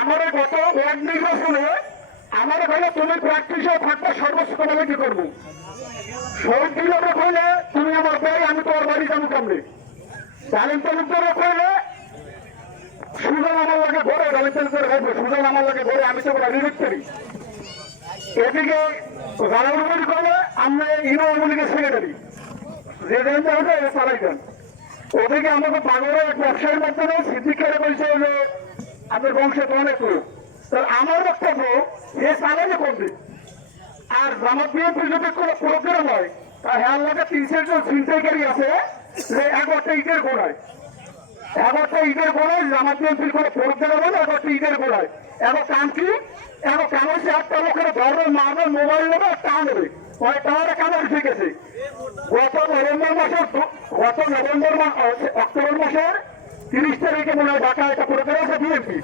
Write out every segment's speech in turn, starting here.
আমার গত ওয়ার্ড নির্বাচনে আমার এখানে তুমি প্র্যাকটিসে থাকবে সর্বোচ্চ তোমাকে কি করবো শহীদ দিলে কইলে তুমি আমার বাড়ি আমি তোমার বাড়ি যাবো কেমনি ডালিম তালুকদারে কইলে সুজন আমার লাগে ঘরে ডালিম তালুকদারে খাইবে সুজন আমার লাগে ঘরে আমি তো ওরা রিজেক্ট করি এদিকে গালাগুলি করলে আমরা আওয়ামী লীগের সেক্রেটারি যে দেনটা হতো এটা চালাই দেন ওদিকে আমাকে বাংলার এক ব্যবসায়ীর মাধ্যমে সিদ্দিকের বলছে যে আপনার বংশে অনেক লোক তাহলে আমার বক্তব্য সে চালাইলে করবে আর জামাত বিএনপির যদি কোনো প্রোগ্রাম হয় তা হ্যাঁ লাগে ৩০ জন ছিনতাইকারী আছে যে ১১টা ইটের গোড়ায় ১১টা ইটের গোড়ায় জামাত বিএনপির কোনো প্রোগ্রাম হলে ১১টা ইটের গোড়ায় এখন কাম কি এখন কাম হচ্ছে একটা লোকের ধর্ম মারবে মোবাইল নেবে আর টান নেবে মানে টাওয়ারে কামড় শিখেছে গত নভেম্বর মাসের অক্টোবর মাসের ৩০ তারিখে মনে হয় ঢাকা একটা প্রোগ্রাম আছে বিএনপি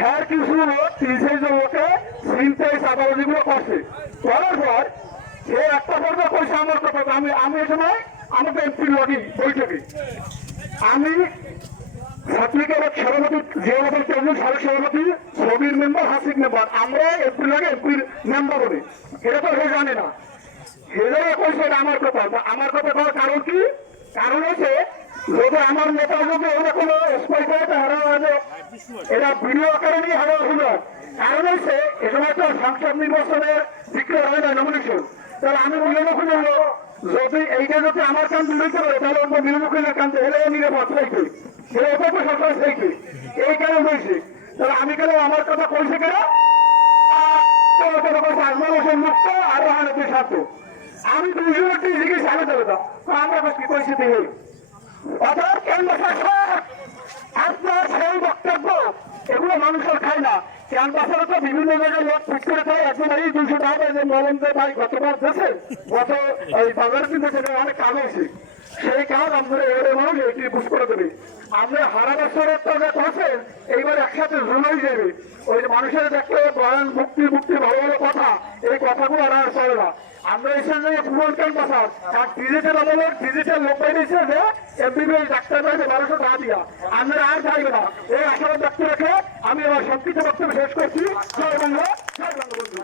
হ্যাঁ কিছু ৩০ জন লোকে ছিনতাই চাঁদাবাজিগুলো করছে করার পর সে একটা পর্যায়ে কইছে আমার কথা আমি এই সময় আমাকে এমপির লগি বৈঠকে আমি ছাত্রীকের সভাপতি জিয়াউল কেন্দ্র সাবেক সভাপতি ছবির মেম্বার হাসিক মেম্বার আমরা এমপির লাগে এমপির মেম্বার হই এটা তো সে জানে না হেলে কইছে আমার কথা করার কারণ কি কারণ হচ্ছে যদি আমার নেতা যদি এগুলো কোনো স্পাইকারটা হারা হবে এরা ভিডিও আকারে নিয়ে হারা হইল কারণ হচ্ছে এ সময় তো সংসদ নির্বাচনের ডিক্লেয়ার হয় না নমিনেশন তাহলে আমি নিরমুখী বলবো যদি এইটা যদি আমার কান দিতে পারে তাহলে অন্য নিরমুখীর কান হেলে নিরাপদ রাখবে সেটা ওটা তো সরকার রাখবে এই কারণ হয়েছে তাহলে আমি কেন আমার কথা কইছে কেন আজমাল হোসেন মুক্ত আর রহানতি স্বার্থ আমি দুজনটি জিজ্ঞেস আগে দেবে তো আমরা কি কইছি দেখে অর্থাৎ কেন্দ্র শাসক আপনার সেই বক্তব্য এগুলো মানুষের খায় না ক্যাম্পাসের তো বিভিন্ন জায়গায় লোক ফিট করে দেয় একজন এই ২০০ টাকা যে নরেন্দ্র ভাই গতবার দেশে গত এই বাজারের কিন্তু সেটা অনেক কাজ হয়েছে সেই কাজ আমরা এবারে মানুষ এটি বুঝ করে দেবে আমরা হারা বছরের তো যে করছেন এইবার একসাথে জুড়েই যাবে ওই যে মানুষের দেখলে বয়ান মুক্তি ভালো ভালো কথা এই কথাগুলো আর চলে না আমরা এসে যে পুরন ক্যাম্পাস আর ডিজিটাল আমলের ডিজিটাল লোক পাইছে যে এমবিবিএস ডাক্তার বাইরে ১২০০ টাকা দিয়া আমরা আর চাইবে না এই আশাবাদ ব্যক্ত রেখে আমি আমার সংক্ষিপ্ত বক্তব্য শেষ করছি জয় বাংলা জয় বঙ্গবন্ধু।